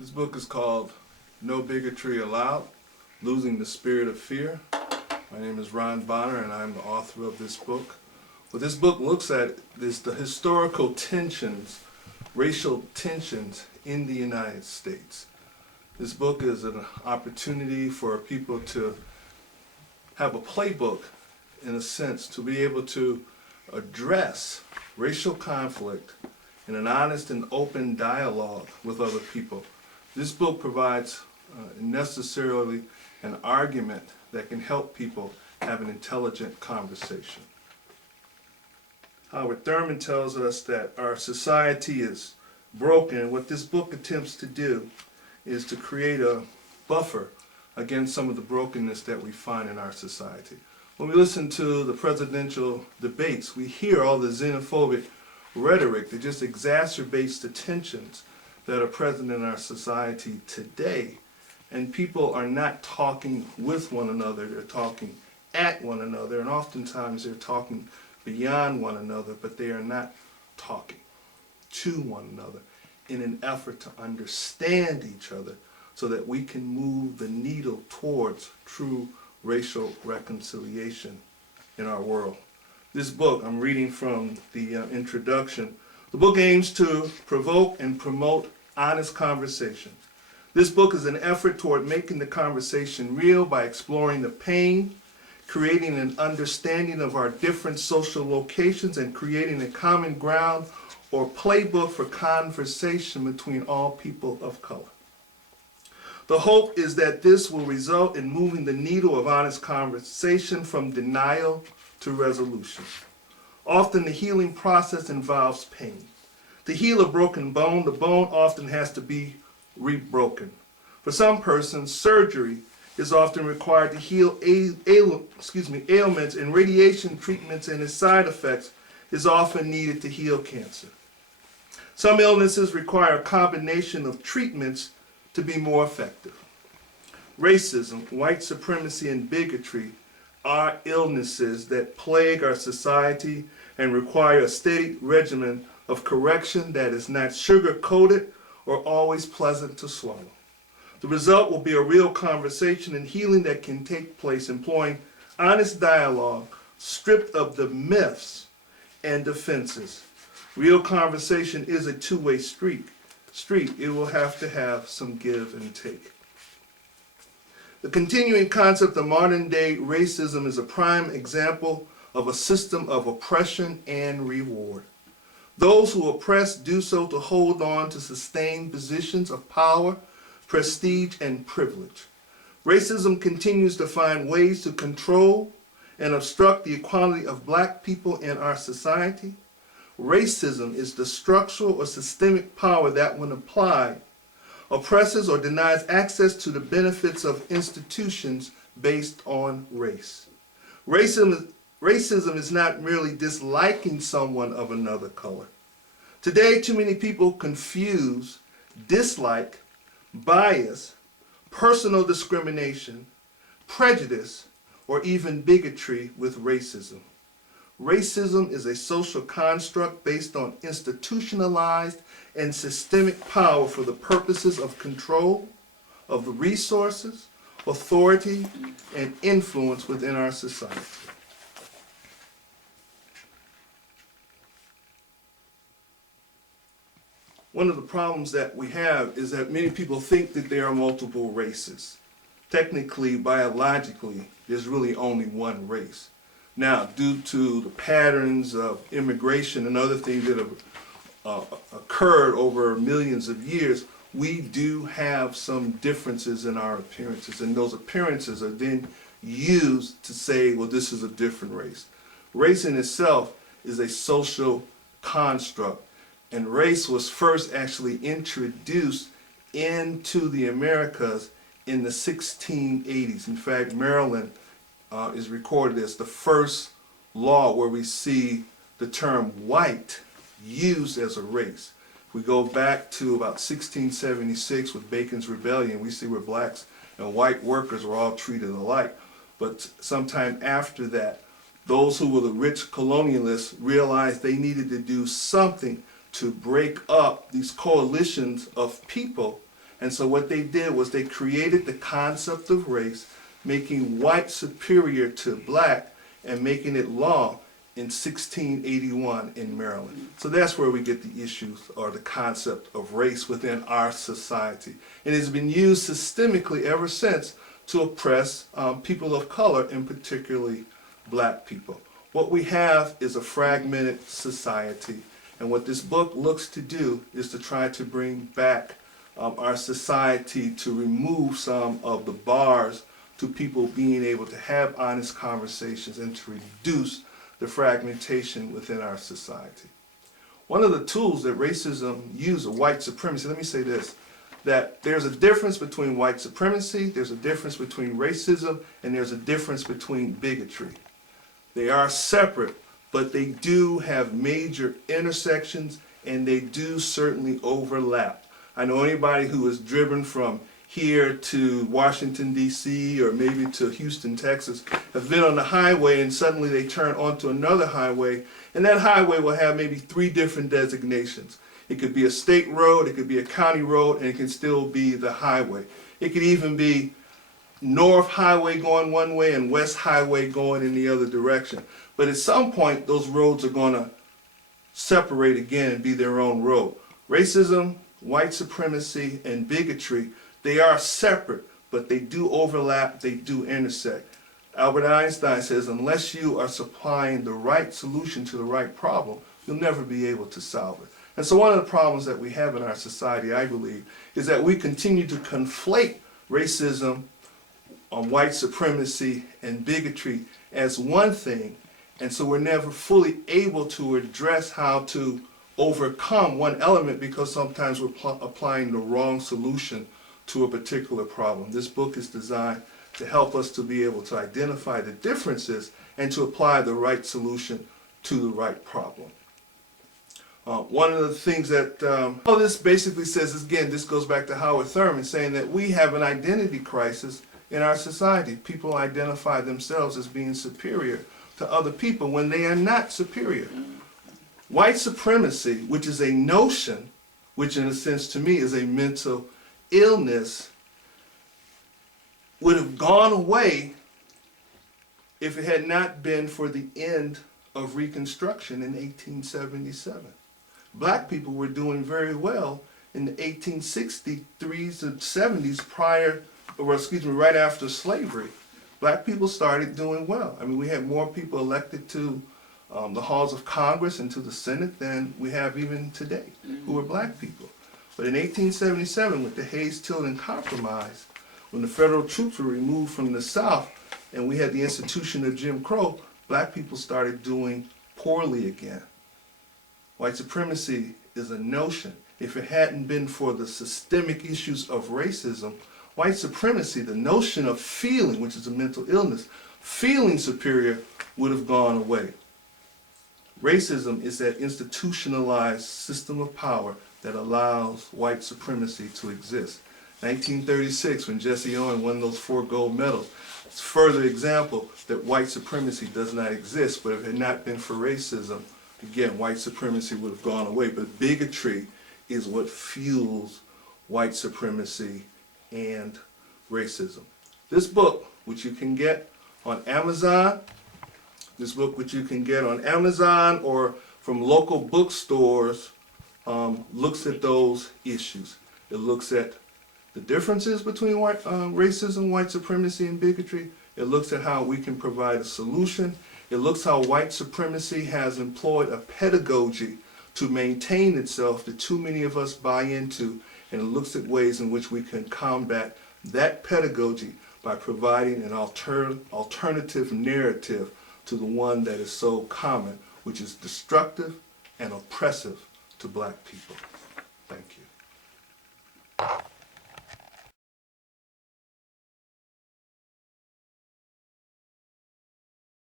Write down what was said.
This book is called No Bigotry Allowed, Losing the Spirit of Fear. My name is Ron Bonner and I'm the author of this book. What this book looks at is the historical tensions, racial tensions in the United States. This book is an opportunity for people to have a playbook, in a sense, to be able to address racial conflict in an honest and open dialogue with other people. This book provides necessarily an argument that can help people have an intelligent conversation. Howard Thurman tells us that our society is broken. What this book attempts to do is to create a buffer against some of the brokenness that we find in our society. When we listen to the presidential debates, we hear all the xenophobic rhetoric that just exacerbates the tensions that are present in our society today. And people are not talking with one another, they're talking at one another, and oftentimes they're talking beyond one another, but they are not talking to one another in an effort to understand each other so that we can move the needle towards true racial reconciliation in our world. This book, I'm reading from the introduction. The book aims to provoke and promote honest conversation. This book is an effort toward making the conversation real by exploring the pain, creating an understanding of our different social locations, and creating a common ground or playbook for conversation between all people of color. The hope is that this will result in moving the needle of honest conversation from denial to resolution. Often the healing process involves pain. To heal a broken bone, the bone often has to be rebroken. For some persons, surgery is often required to heal ailments, and radiation treatments and its side effects is often needed to heal cancer. Some illnesses require a combination of treatments to be more effective. Racism, white supremacy, and bigotry are illnesses that plague our society and require a steady regimen of correction that is not sugar-coated or always pleasant to swallow. The result will be a real conversation and healing that can take place employing honest dialogue, stripped of the myths and defenses. Real conversation is a two-way street. It will have to have some give and take. The continuing concept of modern-day racism is a prime example of a system of oppression and reward. Those who oppress do so to hold on to sustained positions of power, prestige, and privilege. Racism continues to find ways to control and obstruct the equality of black people in our society. Racism is the structural or systemic power that, when applied, oppresses or denies access to the benefits of institutions based on race. Racism is not merely disliking someone of another color. Today, too many people confuse dislike, bias, personal discrimination, prejudice, or even bigotry with racism. Racism is a social construct based on institutionalized and systemic power for the purposes of control of the resources, authority, and influence within our society. One of the problems that we have is that many people think that there are multiple races. Technically, biologically, there's really only one race. Now, due to the patterns of immigration and other things that have occurred over millions of years, we do have some differences in our appearances, and those appearances are then used to say, well, this is a different race. Race in itself is a social construct, and race was first actually introduced into the Americas in the 1680s. In fact, Maryland is recorded as the first law where we see the term white used as a race. If we go back to about 1676 with Bacon's Rebellion, we see where blacks and white workers were all treated alike. But sometime after that, those who were the rich colonialists realized they needed to do something to break up these coalitions of people And so what they did was they created the concept of race, making white superior to black and making it law in 1681 in Maryland. So that's where we get the issues or the concept of race within our society. It has been used systemically ever since to oppress people of color, and particularly black people. What we have is a fragmented society, and what this book looks to do is to try to bring back our society, to remove some of the bars to people being able to have honest conversations and to reduce the fragmentation within our society. One of the tools that racism uses, or white supremacy, let me say this, that there's a difference between white supremacy, there's a difference between racism, and there's a difference between bigotry. They are separate, but they do have major intersections, and they do certainly overlap. I know anybody who is driven from here to Washington, D.C., or maybe to Houston, Texas, have been on the highway and suddenly they turn onto another highway, and that highway will have maybe 3 different designations. It could be a state road, it could be a county road, and it can still be the highway. It could even be North Highway going one way and West Highway going in the other direction. But at some point, those roads are going to separate again and be their own road. Racism, white supremacy, and bigotry, they are separate, but they do overlap, they do intersect. Albert Einstein says, unless you are supplying the right solution to the right problem, you'll never be able to solve it. And so one of the problems that we have in our society, I believe, is that we continue to conflate racism, white supremacy, and bigotry as one thing, and so we're never fully able to address how to overcome one element, because sometimes we're applying the wrong solution to a particular problem. This book is designed to help us to be able to identify the differences and to apply the right solution to the right problem. One of the things that this basically says is, again, this goes back to Howard Thurman saying that we have an identity crisis in our society. People identify themselves as being superior to other people when they are not superior. White supremacy, which is a notion, which in a sense to me is a mental illness, would have gone away if it had not been for the end of Reconstruction in 1877. Black people were doing very well in the 1863s and 70s right after slavery. Black people started doing well. I mean, we had more people elected to the halls of Congress and to the Senate than we have even today, who were black people. But in 1877, with the Hayes-Tilden Compromise, when the federal troops were removed from the South and we had the institution of Jim Crow, black people started doing poorly again. White supremacy is a notion. If it hadn't been for the systemic issues of racism, white supremacy, the notion of feeling, which is a mental illness, feeling superior would have gone away. Racism is that institutionalized system of power that allows white supremacy to exist. 1936, when Jesse Owens won those 4 gold medals, it's a further example that white supremacy does not exist, but if it had not been for racism, again, white supremacy would have gone away. But bigotry is what fuels white supremacy and racism. This book, which you can get on Amazon, or from local bookstores, looks at those issues. It looks at the differences between racism, white supremacy, and bigotry. It looks at how we can provide a solution. It looks how white supremacy has employed a pedagogy to maintain itself that too many of us buy into, and it looks at ways in which we can combat that pedagogy by providing an alternative narrative to the one that is so common, which is destructive and oppressive to black people. Thank you.